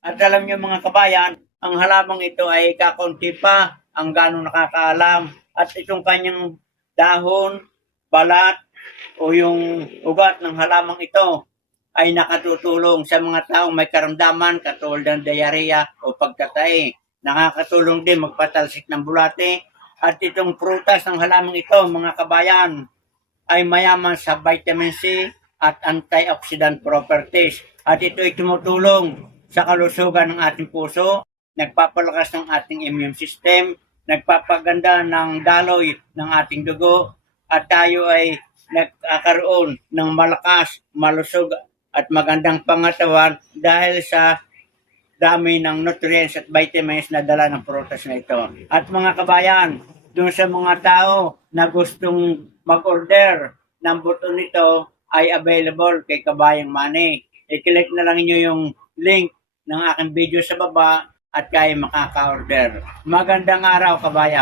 At alam niyo mga kabayan, ang halamang ito ay kakaunti pa ang gano'ng nakakaalam. At itong kanyang dahon, balat, o yung ugat ng halamang ito ay nakatutulong sa mga taong may karamdaman katulad ng diarrhea o pagkatae. Nakakatulong din magpatalsik ng bulate. At itong prutas ng halamang ito, mga kabayan, ay mayaman sa vitamin C at antioxidant properties. At ito ay tumutulong sa kalusugan ng ating puso, nagpapalakas ng ating immune system, nagpapaganda ng daloy ng ating dugo, at tayo ay nagkakaroon ng malakas, malusog at magandang pangatawan dahil sa dami ng nutrients at vitamins na dala ng prutas na ito. At mga kabayan, doon sa mga tao na gustong mag-order ng buto nito ay available kay Kabayang Manny. I-click na lang niyo yung link ng aking video sa baba at kayo makaka-order. Magandang araw, kabayan.